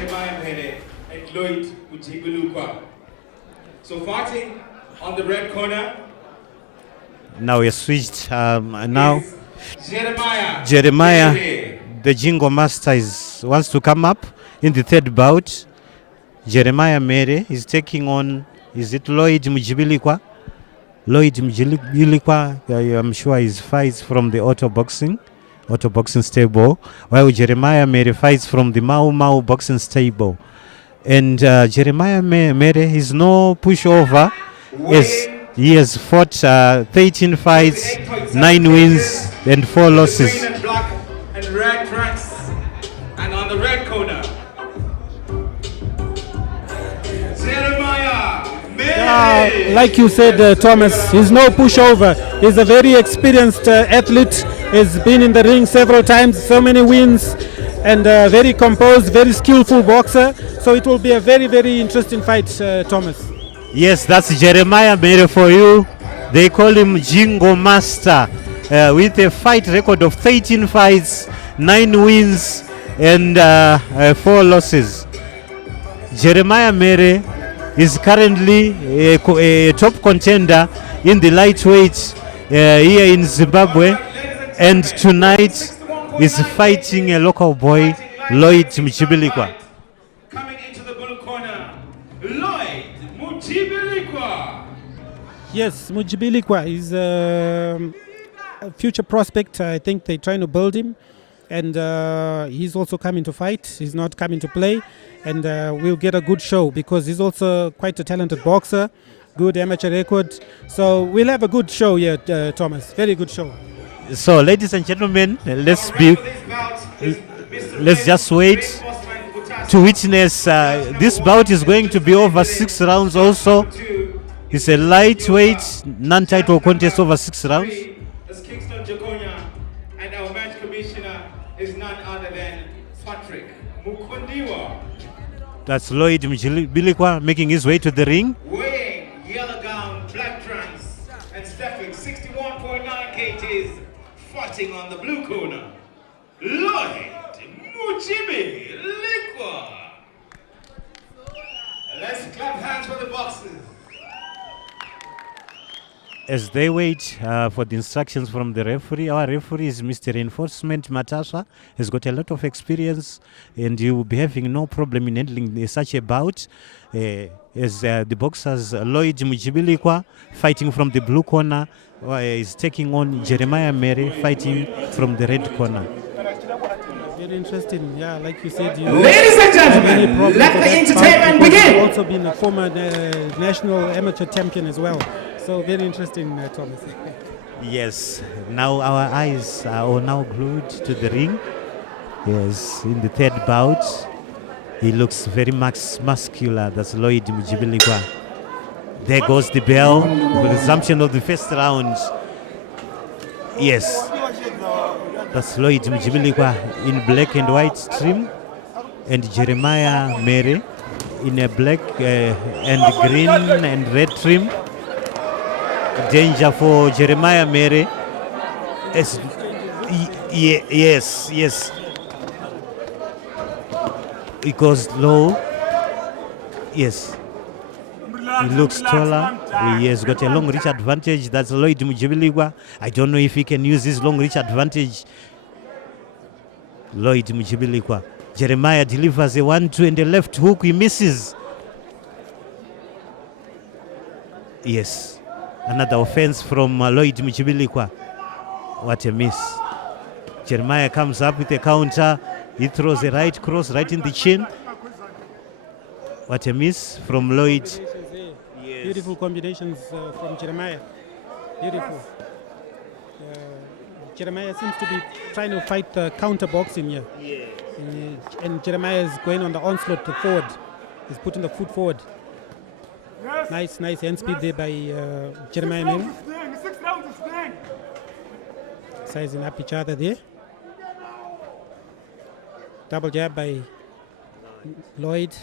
Seremwe Mhere and Lloyd Mujibilukwa. So fighting on the red corner. Now we switched. Now Jeremiah, the Jingo Master, wants to come up in the third bout. Jeremiah Mhere is taking on, is it Lloyd Mujibilukwa? Lloyd Mujibilukwa, I'm sure he fights from the auto boxing stable, while Jeremiah Mhere fights from the Mau boxing stable. And Jeremiah Mhere is no pushover. Yes, he has fought 13 fights, 9 wins and 4 losses. Green and black and red tracks. And on the red corner, Jeremiah Mhere. Like you said, Thomas, he's no pushover. He's a very experienced athlete. He's been in the ring several times, so many wins, and very composed, very skillful boxer. So it will be a very, very interesting fight, Thomas. Yes, that's Jeremiah Mhere for you. They call him Jingo Master, with a fight record of 13 fights, 9 wins and 4 losses. Jeremiah Mhere is currently a top contender in the lightweight here in Zimbabwe, and tonight is fighting a local boy, Lloyd Mujibilukwa. Coming into the blue corner, Lloyd Mujibilukwa. Yes, Mujibilukwa is a future prospect. I think they're trying to build him, and he's also coming to fight. He's not coming to play, and we'll get a good show because he's also quite a talented boxer, good amateur record. So we'll have a good show here, Thomas. Very good show. So, ladies and gentlemen, let's just wait to witness. This bout is going to be over 6 rounds also. It's a lightweight, non-title contest over 6 rounds. And our match commissioner is none other than Patrick Mukondiwa. That's Lloyd Mujibilukwa making his way to the ring. Weighing yellow gown, black trunks, and stepping 61.9 kgs, fighting on the blue corner, Lloyd Mujibilukwa. Let's clap hands for the boxers. As they wait for the instructions from the referee, our referee is Mr. Reinforcement Matasha. He's got a lot of experience, and he will be having no problem in handling such a bout. As the boxers, Lloyd Mujibilukwa fighting from the blue corner is taking on Jeremiah Mhere fighting from the red corner. Very interesting, yeah, like you said. Ladies and gentlemen, let the entertainment begin. He's also been a former national amateur champion as well. So very interesting, Thomas. Yes, now our eyes are now glued to the ring. Yes, in the third bout, he looks very muscular. That's Lloyd Mujibilukwa. There goes the bell, the resumption of the first round. Yes, that's Lloyd Mujibilukwa in black and white trim, and Jeremiah Mhere in a black and green and red trim. Danger for Jeremiah Mhere. Yes. He goes low. Yes. He looks taller. He has got a long reach advantage. That's Lloyd Mujibilukwa. I don't know if he can use his long reach advantage. Lloyd Mujibilukwa. Jeremiah delivers a 1-2 and a left hook. He misses. Yes. Another offense from Lloyd Mujibilukwa. What a miss. Jeremiah comes up with a counter. He throws a right cross right in the chin. What a miss from Lloyd. Yes. Beautiful combinations from Jeremiah. Beautiful. Jeremiah seems to be trying to fight counter boxing here. Yeah. And Jeremiah is going on the onslaught to forward. He's putting the foot forward. Nice hand speed there by Jeremiah Mhere. Sizing up each other there. Double jab by Lloyd.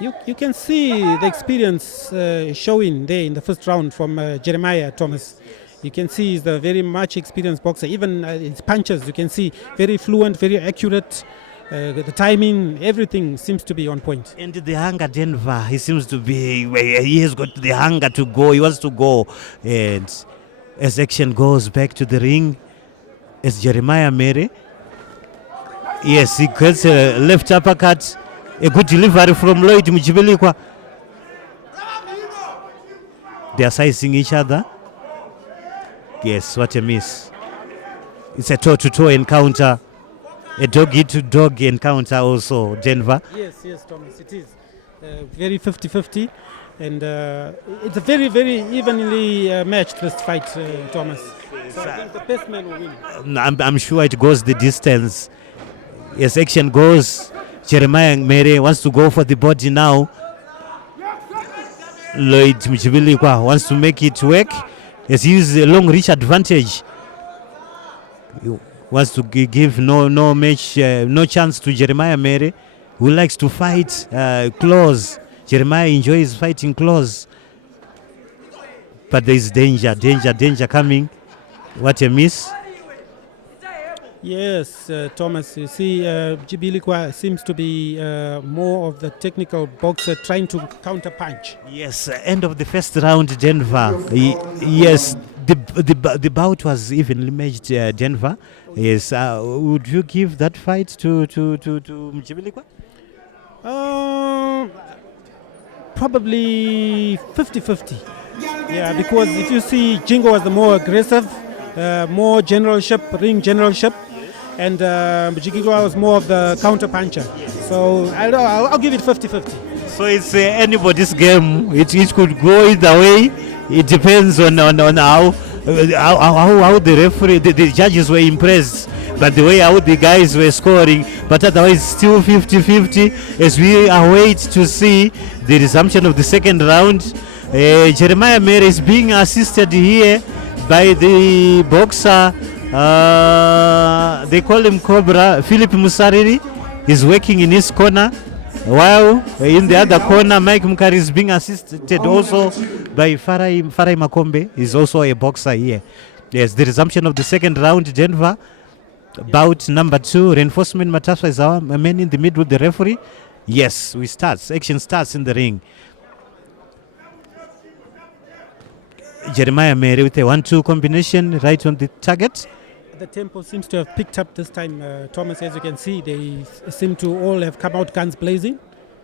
You can see the experience showing there in the first round from Jeremiah, Thomas. You can see he's a very much experienced boxer. Even his punches, you can see very fluent, very accurate. The timing, everything seems to be on point. And the hunger, Denver, he seems to be, he has got the hunger to go, he wants to go. And as action goes back to the ring, as Jeremiah Mhere, yes, he gets a left uppercut, a good delivery from Lloyd Mujibilukwa. They are sizing each other. Yes, what a miss. It's a toe-to-toe encounter. A dog-to-dog encounter also, Denver. Yes, Thomas, it is. Very 50-50. And it's a very, very evenly matched, this fight, Thomas. So I think the best man will win. I'm sure it goes the distance. Yes, action goes. Jeremiah Mhere wants to go for the body now. Lloyd Mujibilukwa wants to make it work. Yes, he uses a long reach advantage. He wants to give no chance to Jeremiah Mhere, who likes to fight close. Jeremiah enjoys fighting close. But there is danger coming. What a miss. Yes, Thomas, you see, Mujibilukwa seems to be more of the technical boxer trying to counter punch. Yes, end of the first round, Denver. Yes, the bout was evenly matched, Denver. Yes, would you give that fight to Mujibilukwa? Probably 50-50. Yeah, because if you see, Jingo was the more aggressive, more ring generalship, and Mujibilukwa was more of the counter puncher. So I'll give it 50-50. So it's anybody's game. It could go either way. It depends on how the referee, the judges were impressed, but the way how the guys were scoring. But otherwise, still 50-50 as we await to see the resumption of the second round. Jeremiah Mhere is being assisted here by the boxer. They call him Cobra. Philip Musariri is working in his corner, while in the other corner, Mike Mukari is being assisted also by Farai Makombe. Is also a boxer here. Yes, the resumption of the second round, Denver. Bout number 2. Reinforcement Matasa is our man in the middle with the referee. Yes, we start. Action starts in the ring. Jeremiah Mhere with a 1-2 combination right on the target. The tempo seems to have picked up this time, Thomas. As you can see, they seem to all have come out guns blazing.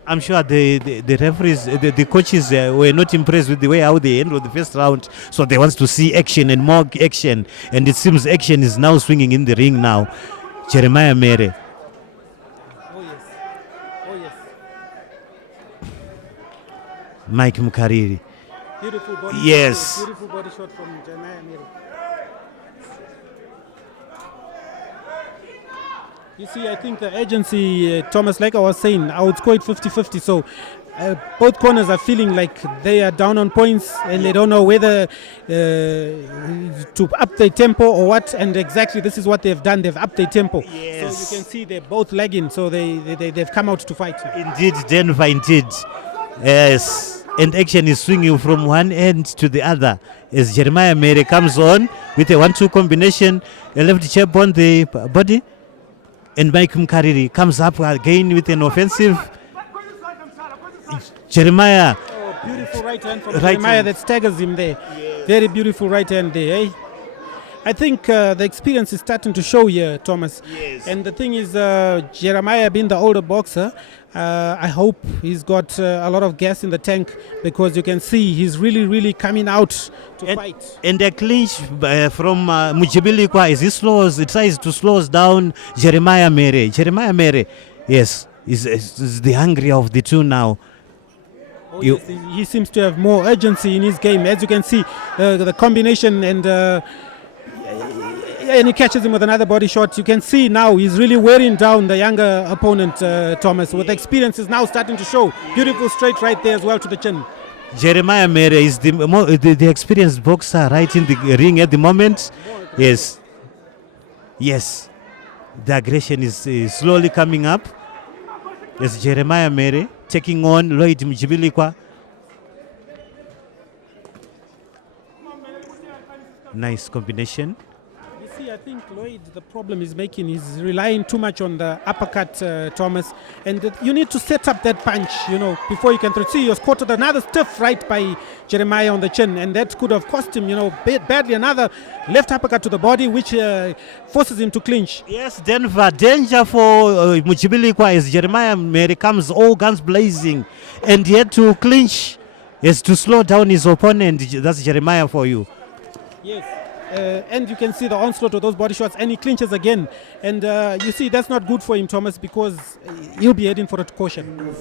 I'm sure the referees, the coaches were not impressed with the way how they handled the first round, so they want to see action and more action. And it seems action is now swinging in the ring now. Jeremiah Mhere. Oh yes. Mike Mukariri. Beautiful body yes. shot. Beautiful body shot from Jeremiah Mhere. You see, I think the agency, Thomas, like I was saying, I would score it 50-50. So both corners are feeling like they are down on points and they don't know whether to up their tempo or what. And exactly this is what they've done. They've upped their tempo. Yes. So you can see they're both lagging. So they've come out to fight. Indeed, Denver, indeed. Yes. And action is swinging from one end to the other as Jeremiah Mhere comes on with a 1-2 combination, a left jab on the body. And Mike Mukariri comes up again with an offensive. Jeremiah. Oh, beautiful right hand from Jeremiah that staggers him there. Yes. Very beautiful right hand there. Eh? I think the experience is starting to show here, Thomas. Yes. And the thing is, Jeremiah being the older boxer, I hope he's got a lot of gas in the tank, because you can see he's really coming out to fight. And a clinch from Mujibilukwa as he tries to slow down Jeremiah Mhere. Jeremiah Mhere, yes, is the hungrier of the two now. Oh, yes, he seems to have more urgency in his game. As you can see, the combination and he catches him with another body shot. You can see now he's really wearing down the younger opponent, Thomas. With experience is now starting to show. Beautiful straight right there as well to the chin. Jeremiah Mhere is the experienced boxer right in the ring at the moment. Yes. The aggression is slowly coming up. Yes, Jeremiah Mhere taking on Lloyd Mujibilukwa. Nice combination. You see, I think Lloyd, the problem he's making is relying too much on the uppercut, Thomas. And you need to set up that punch, before you can throw. See, he was caught with another stiff right by Jeremiah on the chin, and that could have cost him, badly. Another left uppercut to the body, which forces him to clinch. Yes, Denver. Danger for Mujibilukwa as Jeremiah Mhere comes all guns blazing, and he had to clinch, yes, to slow down his opponent. That's Jeremiah for you. Yes. And you can see the onslaught of those body shots, and he clinches again. And you see, that's not good for him, Thomas, because he'll be heading for a caution.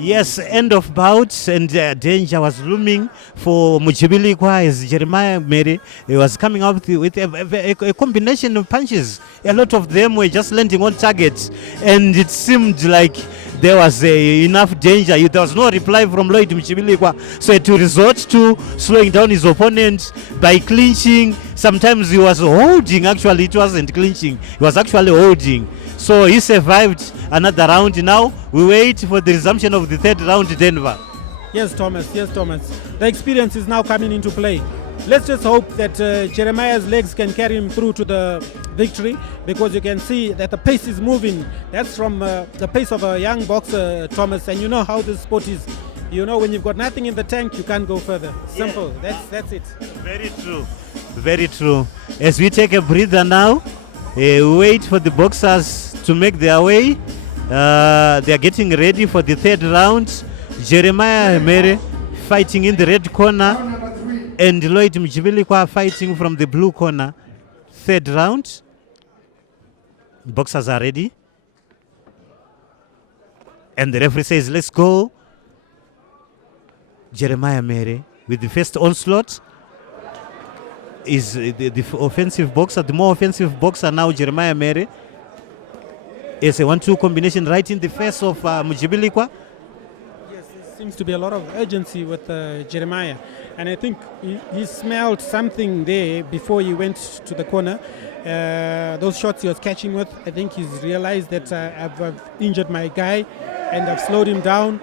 Yes, end of bouts, and danger was looming for Mujibilukwa as Jeremiah Mhere was coming up with a combination of punches. A lot of them were just landing on targets, and it seemed like there was enough danger. There was no reply from Lloyd Mujibilukwa, so he had to resort to slowing down his opponent by clinching. Sometimes he was holding, actually it wasn't clinching, he was actually holding. So he survived another round. Now we wait for the resumption of the third round, Denver. Yes, Thomas. The experience is now coming into play. Let's just hope that Jeremiah's legs can carry him through to the victory, because you can see that the pace is moving. That's from the pace of a young boxer, Thomas, and you know how this sport is. When you've got nothing in the tank, you can't go further. Simple. Yeah. That's it. Very true. Very true. As we take a breather now, wait for the boxers to make their way. They are getting ready for the third round. Jeremiah Mhere fighting in the red corner, and Lloyd Mujibilukwa fighting from the blue corner. Third round. Boxers are ready. And the referee says, let's go. Jeremiah Mhere with the first onslaught is the offensive boxer, the more offensive boxer now, Jeremiah Mhere. It's a 1-2 combination right in the face of Mujibilukwa. Yes, there seems to be a lot of urgency with Jeremiah, and I think he smelled something there before he went to the corner. Those shots he was catching with, I think he's realized that I've injured my guy and I've slowed him down.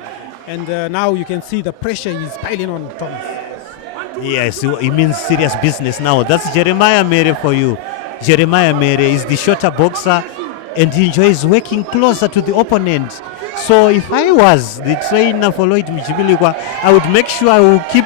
And now you can see the pressure he's piling on Thomas. Yes, it means serious business now. That's Jeremiah Mhere for you. Jeremiah Mhere is the shorter boxer, and he enjoys working closer to the opponent. So if I was the trainer for Lloyd Mujibilukwa, I would make sure I will keep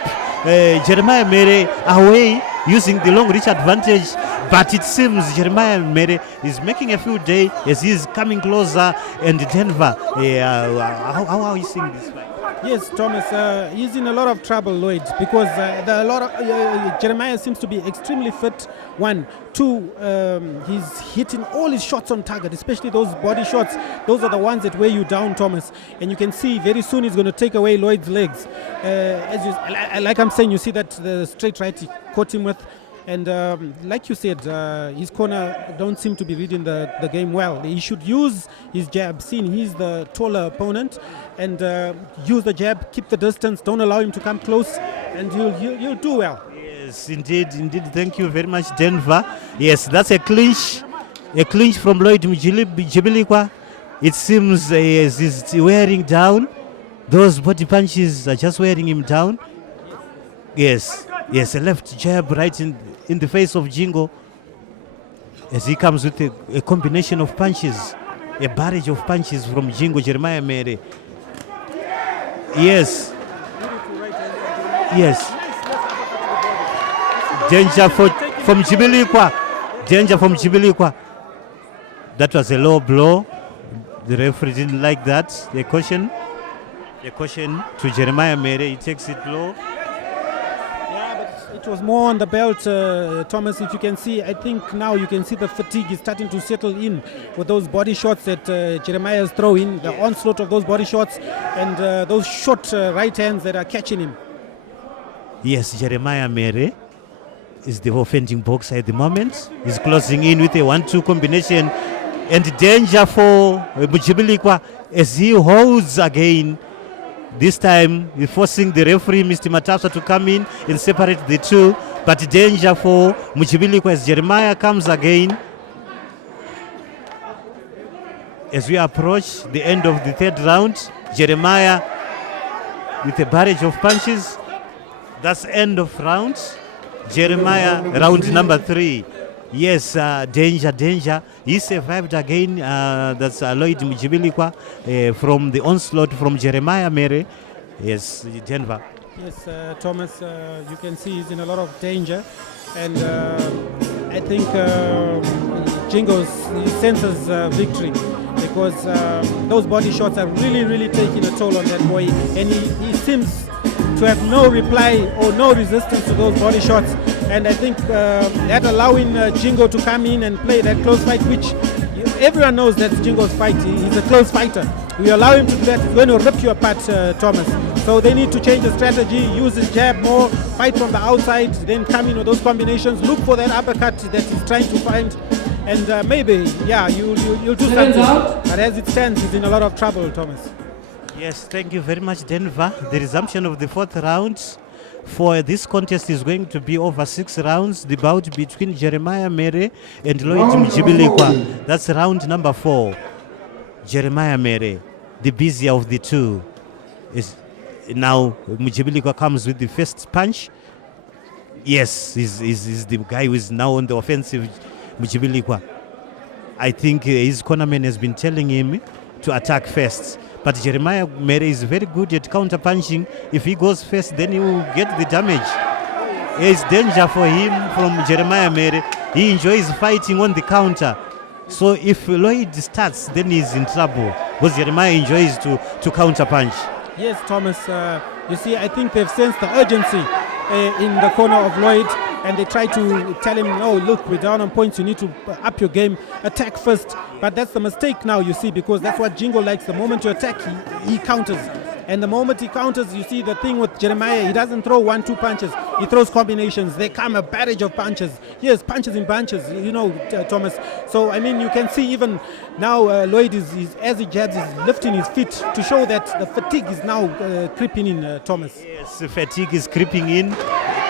Jeremiah Mhere away using the long reach advantage. But it seems Jeremiah Mhere is making a field day as he is coming closer. And Denver, how are you seeing this fight? Yes, Thomas, he's in a lot of trouble, Lloyd, because Jeremiah seems to be extremely fit. 1, 2, he's hitting all his shots on target, especially those body shots. Those are the ones that weigh you down, Thomas. And you can see very soon he's going to take away Lloyd's legs. Like I'm saying, you see that the straight right he caught him with. And like you said, his corner don't seem to be reading the game well. He should use his jab, seeing he's the taller opponent, and use the jab, keep the distance, don't allow him to come close, and you'll do well. Yes, indeed. Thank you very much, Denver. Yes, that's a clinch from Lloyd Mujibilukwa. It seems he's wearing down. Those body punches are just wearing him down. Yes, a left jab right in the face of Jingo, as he comes with a combination of punches, a barrage of punches from Jingo, Jeremiah Mhere. Yes. Danger from Mujibilukwa. That was a low blow. The referee didn't like that. The caution to Jeremiah Mhere. He takes it low. It was more on the belt, Thomas, if you can see. I think now you can see the fatigue is starting to settle in with those body shots that Jeremiah is throwing, the onslaught of those body shots, and those short right hands that are catching him. Yes, Jeremiah Mhere is the offending boxer at the moment. He's closing in with a 1-2 combination, and danger for Mujibilukwa as he holds again. This time, we're forcing the referee, Mr. Matasa, to come in and separate the two. But danger for Mujibilukwa as Jeremiah comes again. As we approach the end of the third round, Jeremiah with a barrage of punches. That's end of round. Jeremiah, round number 3. Yes, danger. He survived again. That's Lloyd Mujibilukwa from the onslaught from Jeremiah Mhere. Yes, Denver. Yes, Thomas, you can see he's in a lot of danger. And I think Jingo's he senses victory because those body shots are really taking a toll on that boy. And he seems to have no reply or no resistance to those body shots. And I think that allowing Jingo to come in and play that close fight, which everyone knows that's Jingo's fight. He's a close fighter. We allow him to do that, he's going to rip you apart, Thomas. So they need to change the strategy, use his jab more, fight from the outside, then come in with those combinations, look for that uppercut that he's trying to find. And maybe, yeah, you'll do something. But as it stands, he's in a lot of trouble, Thomas. Yes, thank you very much, Denver. The resumption of the 4th round for this contest is going to be over 6 rounds. The bout between Jeremiah Mhere and Lloyd Mujibilukwa. That's round number 4. Jeremiah Mhere, the busier of the two, is now Mujibilukwa comes with the first punch. Yes, he's the guy who is now on the offensive, Mujibilukwa. I think his cornerman has been telling him to attack first. But Jeremiah Mhere is very good at counter punching. If he goes first, then he will get the damage. It's danger for him from Jeremiah Mhere. He enjoys fighting on the counter. So if Lloyd starts, then he's in trouble because Jeremiah enjoys to counter punch. Yes, Thomas. You see, I think they've sensed the urgency in the corner of Lloyd, and they try to tell him, no, look, we're down on points, you need to up your game, attack first. But that's the mistake now, you see, because that's what Jingo likes. The moment you attack, he counters. And the moment he counters, you see the thing with Jeremiah, he doesn't throw 1-2 punches, he throws combinations. They come a barrage of punches. Yes, punches in bunches, Thomas. So, I mean, you can see even now Lloyd is as he jabs, is lifting his feet to show that the fatigue is now creeping in, Thomas. Yes, the fatigue is creeping in.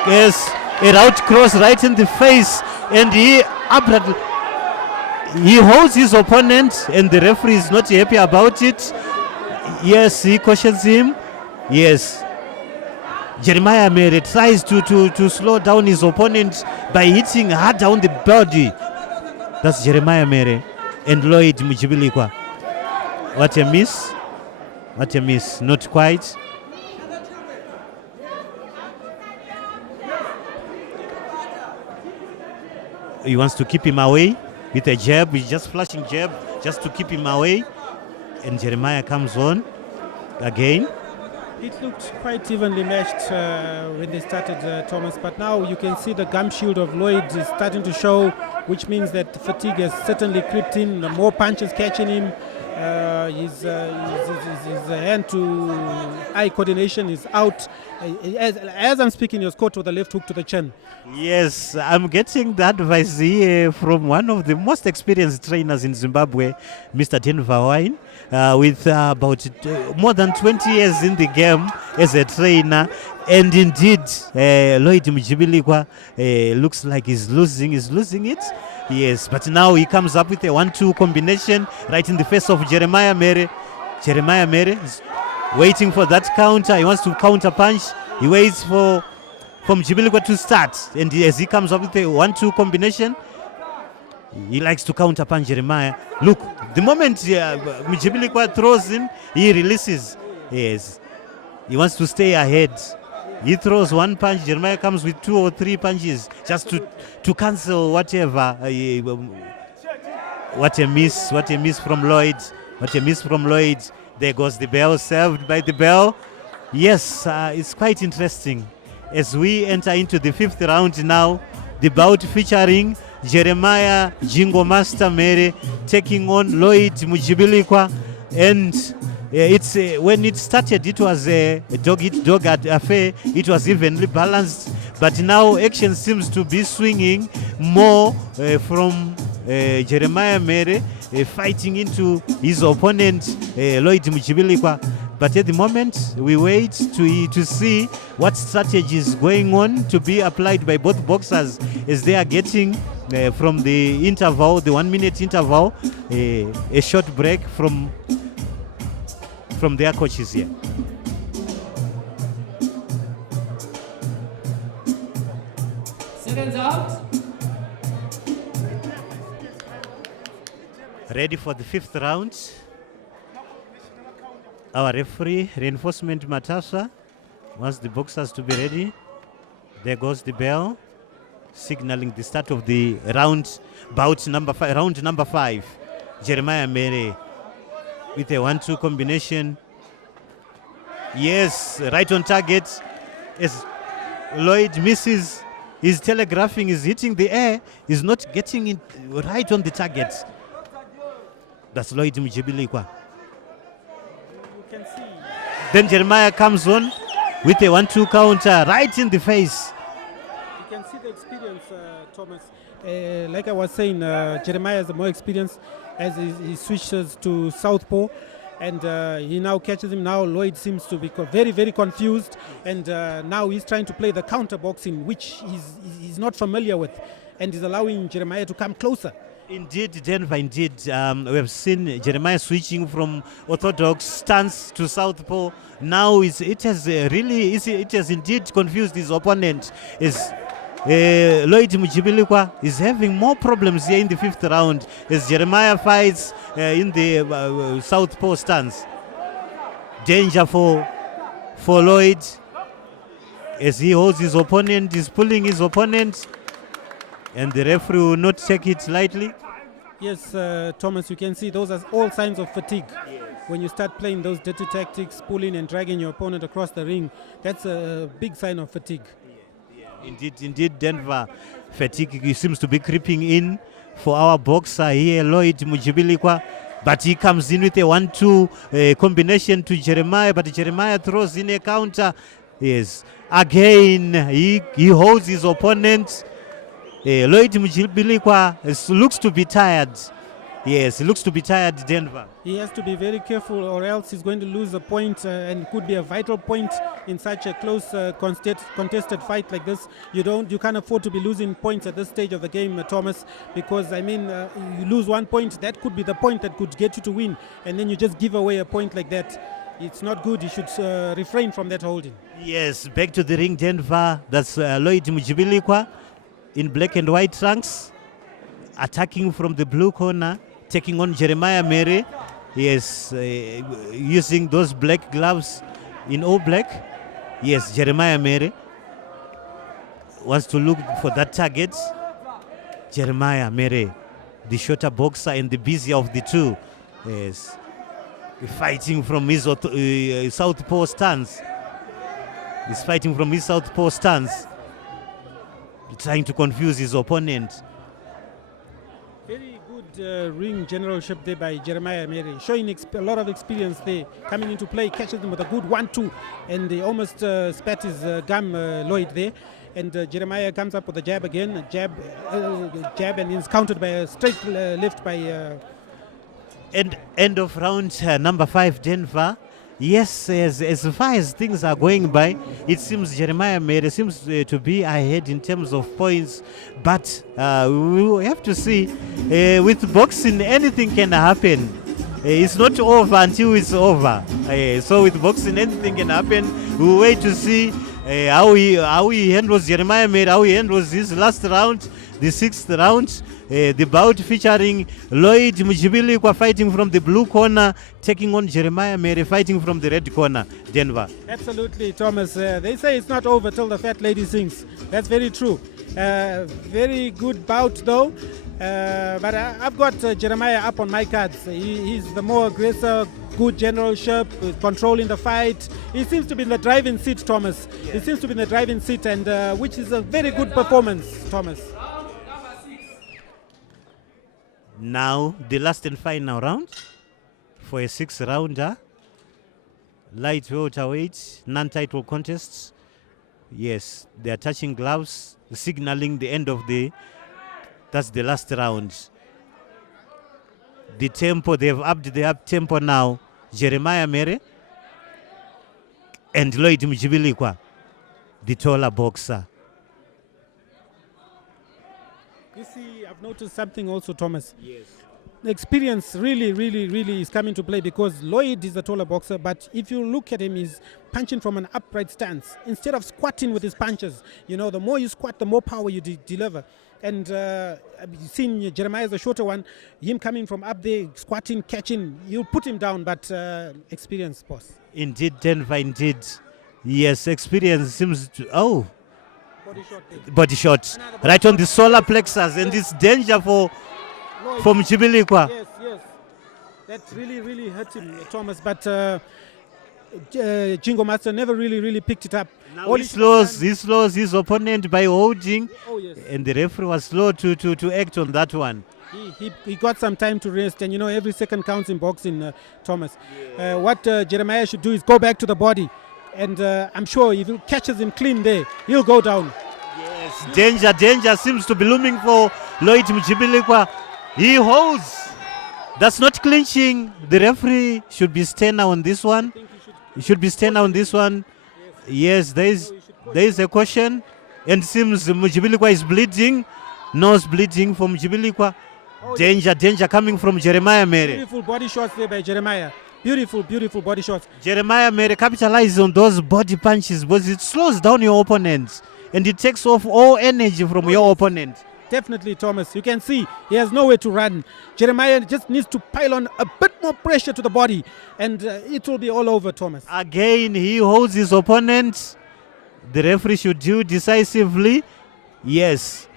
Yes, a route cross right in the face, and he holds his opponent, and the referee is not happy about it. Yes, he cautions him. Yes. Jeremiah Mhere tries to slow down his opponent by hitting hard on the body. That's Jeremiah Mhere and Lloyd Mujibilukwa. What a miss. What a miss. Not quite. He wants to keep him away with a jab. He's just flashing jab just to keep him away. And Jeremiah comes on again. It looked quite evenly matched when they started, Thomas, but now you can see the gum shield of Lloyd is starting to show, which means that fatigue has certainly crept in. More punches catching him. His hand-to-eye coordination is out. As I'm speaking, he was caught with a left hook to the chin. Yes, I'm getting the advice here from one of the most experienced trainers in Zimbabwe, Mr. Denver Wine, with about more than 20 years in the game as a trainer. And indeed, Lloyd Mujibilukwa looks like he's losing it. Yes, but now he comes up with a 1-2 combination right in the face of Jeremiah Mhere. Jeremiah Mhere is waiting for that counter. He wants to counter punch. He waits for Mujibilukwa to start. And as he comes up with a 1-2 combination, he likes to counter punch Jeremiah. Look, the moment Mujibilukwa throws him, he releases. Yes, he wants to stay ahead. He throws one punch, Jeremiah comes with 2 or 3 punches just to cancel whatever. What a miss from Lloyd. What a miss from Lloyd. There goes the bell, served by the bell. Yes, it's quite interesting. As we enter into the 5th round now, the bout featuring Jeremiah Jingo Master Mhere taking on Lloyd Mujibilukwa. And it's when it started, it was a dog-eat-dog affair. It was evenly balanced, but now action seems to be swinging more from Jeremiah Mhere fighting into his opponent Lloyd Mujibilukwa. But at the moment, we wait to see what strategy is going on to be applied by both boxers as they are getting from the interval, the 1-minute interval, a short break from their coaches here. Ready for the 5th round. Our referee, Reinforcement Matasa, wants the boxers to be ready. There goes the bell, signaling the start of the round number 5. Jeremiah Mhere with a 1-2 combination. Yes, right on target. As Lloyd misses, he's telegraphing, he's hitting the air, he's not getting it right on the target. That's Lloyd Mujibilukwa. You can see. Then Jeremiah comes on with a 1-2 counter right in the face. You can see the experience, Thomas. Like I was saying, Jeremiah has more experience as he switches to southpaw, and he now catches him. Now Lloyd seems to be very, very confused, and now he's trying to play the counter boxing, which he's not familiar with, and is allowing Jeremiah to come closer. Indeed, Denver, indeed. We have seen Jeremiah switching from orthodox stance to southpaw. Now it has indeed confused his opponent. Lloyd Mujibilukwa is having more problems here in the 5th round as Jeremiah fights in the southpaw stance. Danger for Lloyd as he holds his opponent, is pulling his opponent, and the referee will not take it lightly. Yes, Thomas, you can see those are all signs of fatigue. Yes. When you start playing those dirty tactics, pulling and dragging your opponent across the ring, that's a big sign of fatigue. Indeed, Denver. Fatigue seems to be creeping in for our boxer here, Lloyd Mujibilukwa. But he comes in with a 1-2 combination to Jeremiah, but Jeremiah throws in a counter. Yes, again, he holds his opponent. Lloyd Mujibilukwa looks to be tired. Yes, he looks to be tired, Denver. He has to be very careful, or else he's going to lose a point, and could be a vital point in such a close contested fight like this. You can't afford to be losing points at this stage of the game, Thomas, because you lose 1 point, that could be the point that could get you to win, and then you just give away a point like that. It's not good. You should refrain from that holding. Yes, back to the ring, Denver. That's Lloyd Mujibilukwa in black and white trunks, attacking from the blue corner, taking on Jeremiah Mhere. Yes, using those black gloves in all black. Yes, Jeremiah Mhere wants to look for that target. Jeremiah Mhere, the shorter boxer and the busier of the two. Yes, fighting from his southpaw stance. He's fighting from his southpaw stance, trying to confuse his opponent. Very good ring generalship there by Jeremiah Mhere, showing a lot of experience there, coming into play, catches him with a good 1-2, and he almost spat his gum, Lloyd there. And Jeremiah comes up with a jab again, a jab, and is countered by a straight left by... End of round number 5, Denver. Yes, as far as things are going by, it seems Jeremiah Mhere seems to be ahead in terms of points, but we have to see. With boxing, anything can happen. It's not over until it's over. So with boxing, anything can happen. We'll wait to see how he handles Jeremiah Mhere, how he handles his last round, the 6th round. The bout featuring Lloyd Mujibilukwa fighting from the blue corner, taking on Jeremiah Mhere fighting from the red corner, Denver. Absolutely, Thomas. They say it's not over till the fat lady sings. That's very true. Very good bout, though. But I've got Jeremiah up on my cards. He's the more aggressive, good generalship, controlling the fight. He seems to be in the driving seat, Thomas. He seems to be in the driving seat, and which is a very good performance, Thomas. Now, the last and final round for a 6th rounder. Light welterweight, non-title contests. Yes, they are touching gloves, signaling the end of that's the last round. The tempo, they've upped the up tempo now. Jeremiah Mhere and Lloyd Mujibilukwa, the taller boxer. You see, I've noticed something also, Thomas. Yes. the experience really is coming to play, because Lloyd is a taller boxer, but if you look at him, he's punching from an upright stance instead of squatting with his punches. You know, the more you squat, the more power you deliver. And you've seen Jeremiah, the shorter one, him coming from up there, squatting, catching, you put him down, but experience, boss. Indeed, Denver, indeed. Yes, experience seems to... Oh, Body shot there. body shot. Right on the solar plexus, and it's danger for Mujibilukwa. Yes. That really hurt him, Thomas, but Jingo Master never really picked it up. Now he slows his opponent by holding, Oh, yes. and the referee was slow to act on that one. He got some time to rest, and you know, every second counts in boxing, Thomas. What Jeremiah should do is go back to the body, and I'm sure if he catches him clean there, he'll go down. Yes, danger seems to be looming for Lloyd Mujibilukwa. He holds. That's not clinching. The referee should be stern on this one. He should be stern on this one. Yes, there is a caution, and seems Mujibilukwa is bleeding. Nose bleeding from Mujibilukwa. Danger coming from Jeremiah Mhere. Beautiful body shots there by Jeremiah. Beautiful body shots. Jeremiah Mhere capitalizes on those body punches, but it slows down your opponent, and it takes off all energy from your opponent. Definitely, Thomas. You can see he has nowhere to run. Jeremiah just needs to pile on a bit more pressure to the body, and it will be all over, Thomas. Again, he holds his opponent. The referee should do decisively. Yes,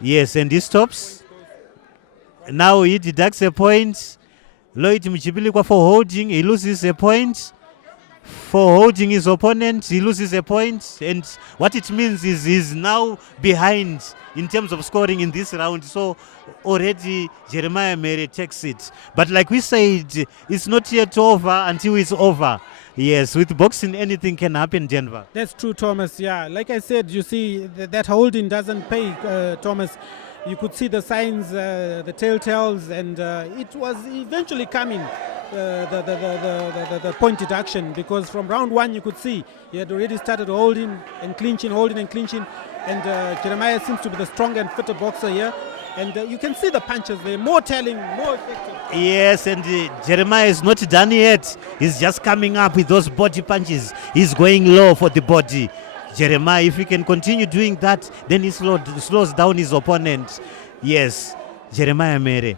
and he stops. Now he deducts a point. Lloyd Mujibilukwa for holding, he loses a point. For holding his opponent, he loses a point. And what it means is he's now behind in terms of scoring in this round. So already Jeremiah Mhere takes it. But like we said, it's not yet over until it's over. Yes, with boxing, anything can happen, Denver. That's true, Thomas. Yeah, like I said, you see, that holding doesn't pay, Thomas. You could see the signs, the telltales, and it was eventually coming, the point deduction, because from round one you could see he had already started holding and clinching, and Jeremiah seems to be the stronger and fitter boxer here, and you can see the punches, they're more telling, more effective. Yes, and Jeremiah is not done yet. He's just coming up with those body punches. He's going low for the body. Jeremiah, if he can continue doing that, then he slows down his opponent. Yes, Jeremiah Mhere.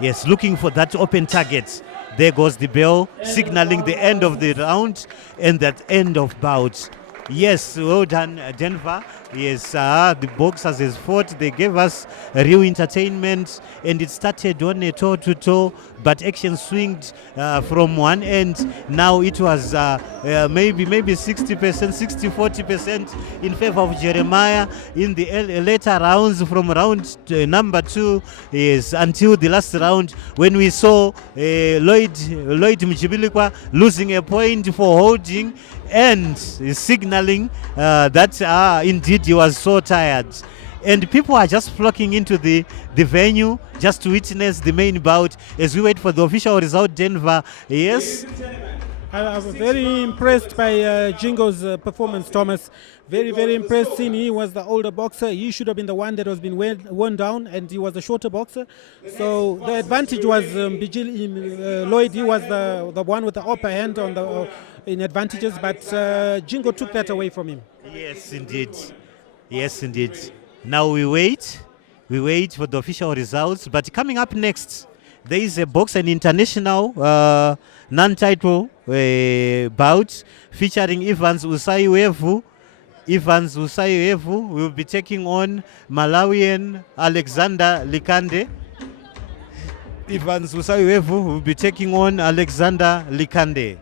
Yes, looking for that open target. There goes the bell, signaling the end of the round and that end of bout. Yes, well done, Denver. Yes, the boxers has fought. They gave us a real entertainment, and it started on a toe-to-toe, but action swinged from one end. Now it was maybe 60%, 60-40% in favor of Jeremiah in the later rounds, from round number 2, yes, until the last round, when we saw Lloyd Mujibilukwa losing a point for holding and signaling that indeed he was so tired. And people are just flocking into the venue just to witness the main bout as we wait for the official result, Denver. Yes. I was very impressed by Jingo's performance, Thomas. Very impressed, seeing he was the older boxer. He should have been the one that was been worn down, and he was the shorter boxer. So the advantage was Lloyd. He was the one with the upper hand on the in advantages, but Jingo took that away from him. Yes, indeed. Now we wait for the official results. But coming up next, there is a boxing international non-title bout featuring Evans Usaiwevu. Evans Usaiwevu will be taking on Malawian Alexander Likande. Evans Usaiwevu will be taking on Alexander Likande.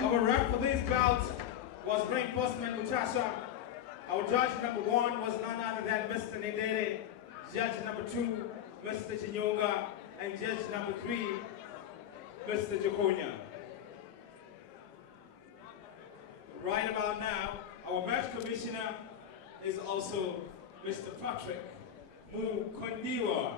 Our ref for this bout was reinforcement Mutasha. Our judge number 1 was none other than Mr. Nidere. Judge number 2, Mr. Chinyonga. And judge number 3, Mr. Jaconia. Right about now, our match commissioner is also Mr. Patrick Mukondiwa.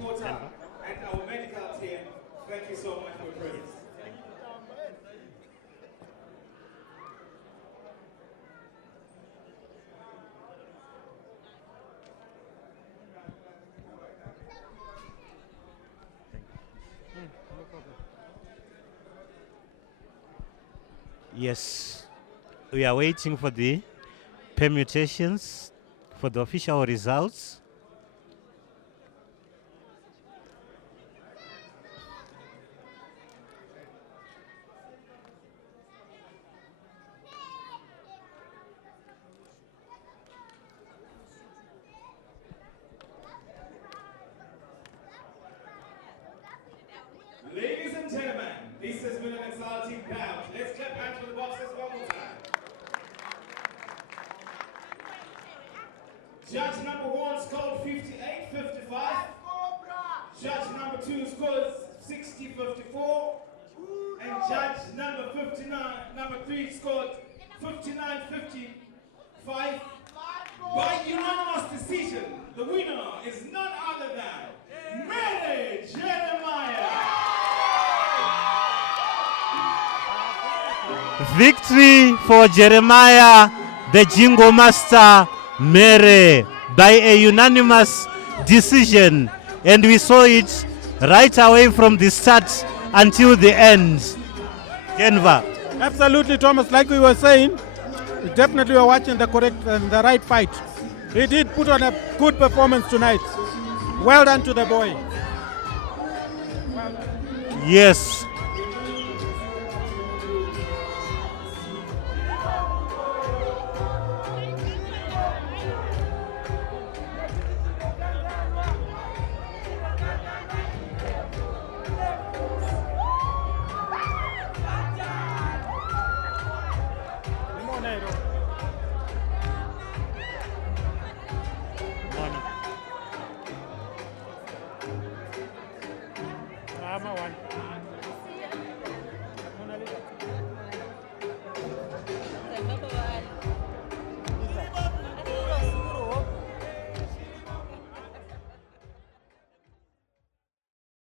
supporter, and our medical team. Thank you so much for your presence. Yes, we are waiting for the permutations for the official results. Ladies and gentlemen, this has been an exciting bout. Let's clap hands for the boxers one more time. Judge number 1 scored 58-55. Judge number 2 scores 60-54. And judge number 3 scored 59-55. By unanimous decision, the winner is none other than Mhere Jeremiah. Victory for Jeremiah, the Jingo Master Mhere, by a unanimous decision. And we saw it right away from the start until the end. Denver. Absolutely, Thomas. Like we were saying, we definitely were watching the correct and the right fight. He did put on a good performance tonight. Well done to the boy. Yes. One.